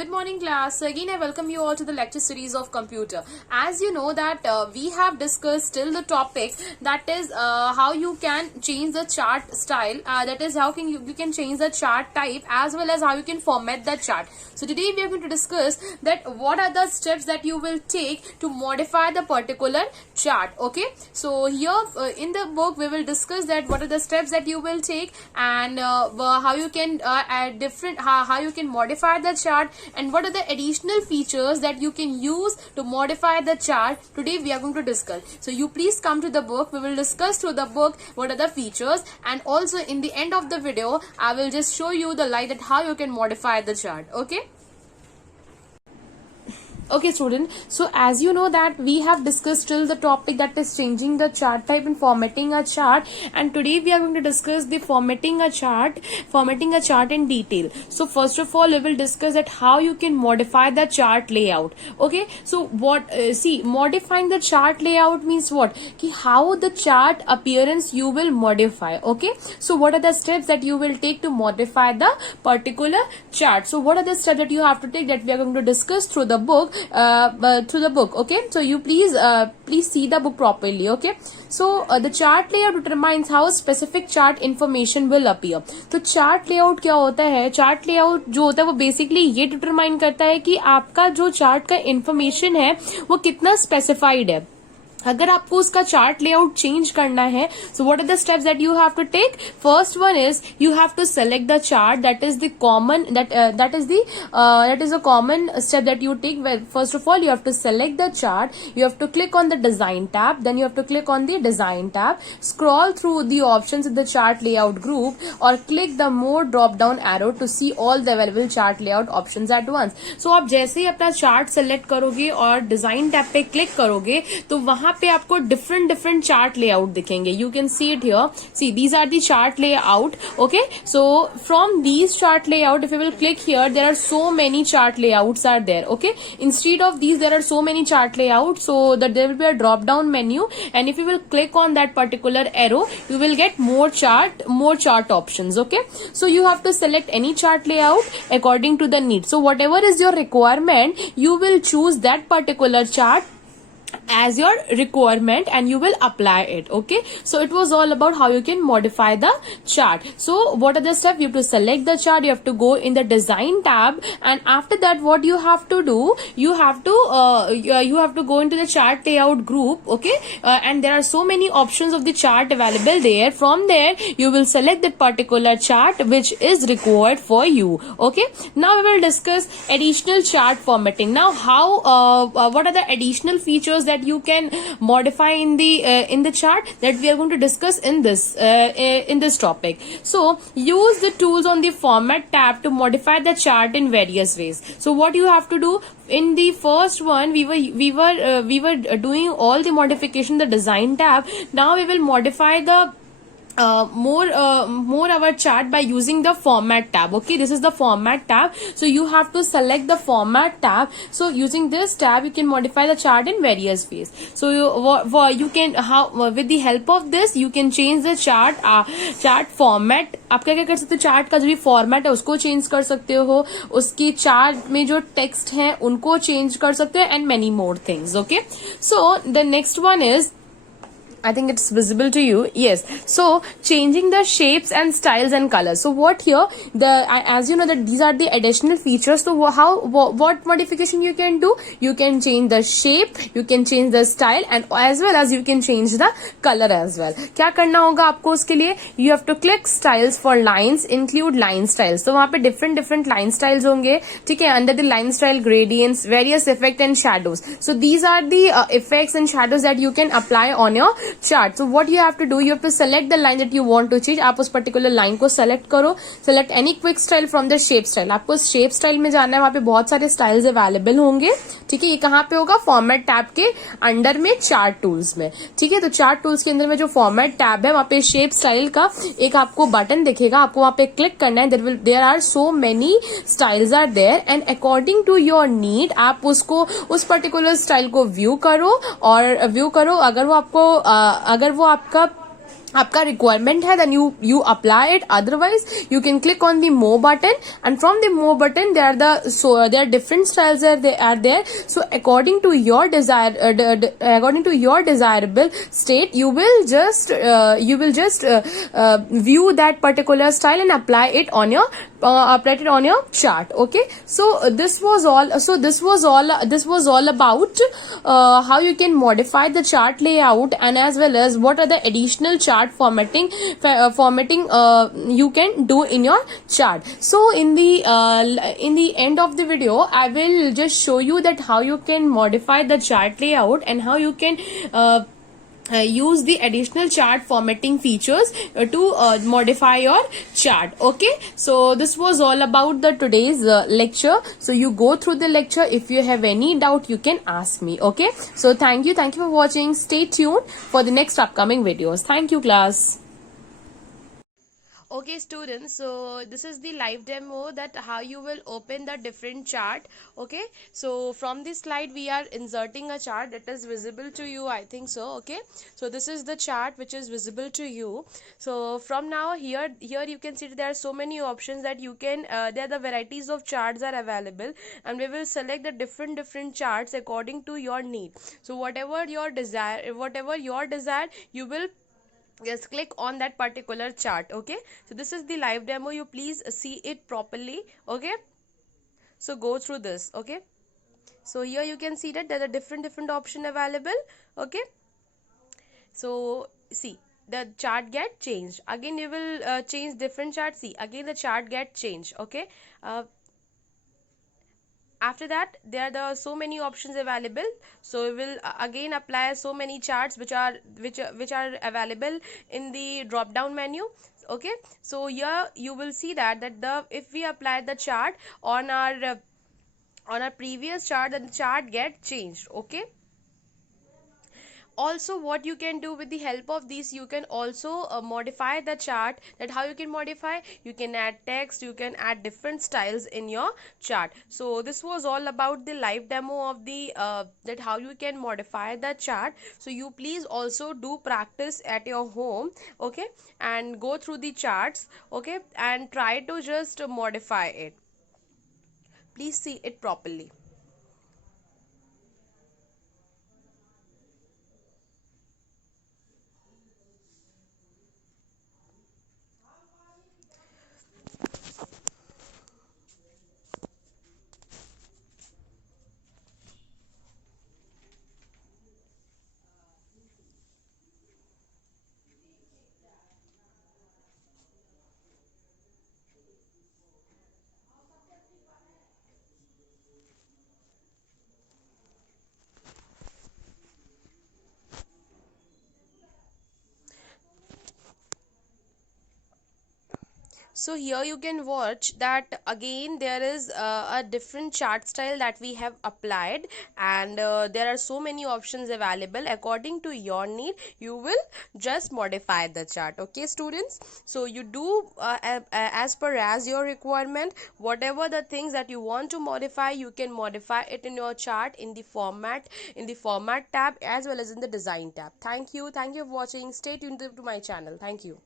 Good morning class. So again I welcome you all to the lecture series of computer. As you know that we have discussed till the topic that is how you can change the chart style, that is how can you can change the chart type as well as how you can format the chart. So today we are going to discuss that what are the steps that you will take to modify the particular chart. Okay, so here in the book we will discuss that what are the steps that you will take and how you can add different how you can modify the chart and what are the additional features that you can use to modify the chart. Today we are going to discuss. So you please come to the book. We will discuss through the book what are the features, and also in the end of the video I will just show you the light that how you can modify the chart. Okay student, so as you know that we have discussed till the topic that is changing the chart type and formatting a chart, and today we are going to discuss the formatting a chart in detail. So first of all we will discuss that how you can modify the chart layout. Okay, so what see, modifying the chart layout means what, ki how the chart appearance you will modify. Okay, so what are the steps that you will take to modify the particular chart? So what are the steps that you have to take that we are going to discuss through the book, okay, so you please see the book properly. Okay, so the chart layout determines how a specific chart information will appear. तो chart layout क्या होता है? chart layout जो होता है वो basically ये determine करता है कि आपका जो chart का information है वो कितना specified है. अगर आपको उसका चार्ट लेआउट चेंज करना है, so what are the steps that you have to take? First one is you have to select the chart. That is the common that is a common step that you take. First of all you have to select the chart, you have to click on the design tab, then you have to click on the design tab, scroll through the options in the chart layout group or click the more drop down arrow to see all the available chart layout options at once. So आप जैसे ही अपना chart select करोगे और design tab पे click करोगे तो वहां पे आपको डिफरेंट चार्ट लेआउट दिखेंगे. You can see it here. See these are the chart layout. Okay, so from these chart layout if you will click here there are so many chart layouts are there. Okay, instead of these there are so many chart layout, so that there will be a drop down menu and if you will click on that particular arrow you will get more chart options. Okay, so you have to select any chart layout according to the need. So whatever is your requirement, you will choose that particular chart as your requirement and you will apply it. Okay, so it was all about how you can modify the chart. So what are the steps? You have to select the chart, you have to go in the design tab, and after that what you have to do, you have to go into the chart layout group. Okay, and there are so many options of the chart available there. From there you will select that particular chart which is required for you. Okay, now we will discuss additional chart formatting. Now how what are the additional features that you can modify in the chart that we are going to discuss in this topic. So use the tools on the format tab to modify the chart in various ways. So what you have to do, in the first one we were doing all the modification in the design tab. Now we will modify the more our chart by using the format tab. Okay, this is the format tab, so you have to select the format tab. So using this tab you can modify the chart in various ways. So you can with the help of this you can change the chart format. आप क्या कर सकते हो, chart का जो भी format है उसको चेंज कर सकते हो, उसकी चार्ट में जो टेक्स्ट है उनको चेंज कर सकते हो and many more things. Okay, so the next one is, I think it's visible to you. Yes, so changing the shapes and styles and colors. So what here, as you know that these are the additional features. So what modification you can do? You can change the shape, you can change the style, and as well as you can change the color as well. क्या करना होगा आपको उसके लिए? You have to click styles for lines, include line styles. तो वहाँ पे different line styles होंगे. ठीक है, under the line style gradients, various effect and shadows. So these are the effects and shadows that you can apply on your chart. So what you have to do, you have to select the line that you want to change. आप उस particular line को select करो. Select any quick style from the shape style. आपको shape style में जाना है, वहाँ पे बहुत सारे styles available होंगे. ठीक है, ये कहाँ पे होगा? format tab के अंडर में chart tools में. ठीक है, तो chart tools के अंदर में जो format tab है वहाँ पे shape style का एक आपको बटन दिखेगा, आपको वहाँ पे क्लिक करना है. there are so many styles are there and according to your need आप उसको उस particular style को व्यू करो. अगर वो आपका आपका रिक्वायरमेंट है, then you apply it. Otherwise you can click on the more button, and from the more button there are different styles are there. So according to your according to your desirable state, you will just view that particular style and apply it on your chart. Okay, so this was all about how you can modify the chart layout, and as well as what are the additional chart formatting you can do in your chart. So in the end of the video, I will just show you that how you can modify the chart layout and how you can use the additional chart formatting features to modify your chart. Okay, so this was all about the today's lecture. So you go through the lecture. If you have any doubt, you can ask me. Okay, so thank you for watching. Stay tuned for the next upcoming videos. Thank you, class. Okay, students, so this is the live demo that how you will open the different chart. Okay, so from this slide we are inserting a chart that is visible to you, I think so. Okay, so this is the chart which is visible to you. So from now here you can see there are so many options that you can there are the varieties of charts are available, and we will select the different charts according to your need. So whatever your desire you will just click on that particular chart. Okay, so this is the live demo, you please see it properly. Okay, so go through this. Okay, so here you can see that there are different option available. Okay, so see the chart get changed again. You will change different chart. See again the chart get changed. Okay, uh, after that there are so many options available. So we will again apply so many charts which are available in the drop down menu. Okay, so here you will see that the if we apply the chart on our previous chart, then the chart get changed. Okay, also what you can do with the help of these, you can also modify the chart. That how you can modify, you can add text, you can add different styles in your chart. So this was all about the live demo of the that how you can modify the chart. So you please also do practice at your home. Okay, and go through the charts. Okay, and try to just modify it. Please see it properly. So here you can watch that again there is a different chart style that we have applied, and there are so many options available. According to your need, you will just modify the chart. Okay, students, so you do as per as your requirement, whatever the things that you want to modify, you can modify it in your chart in the format tab as well as in the design tab. Thank you for watching. Stay tuned to my channel. Thank you.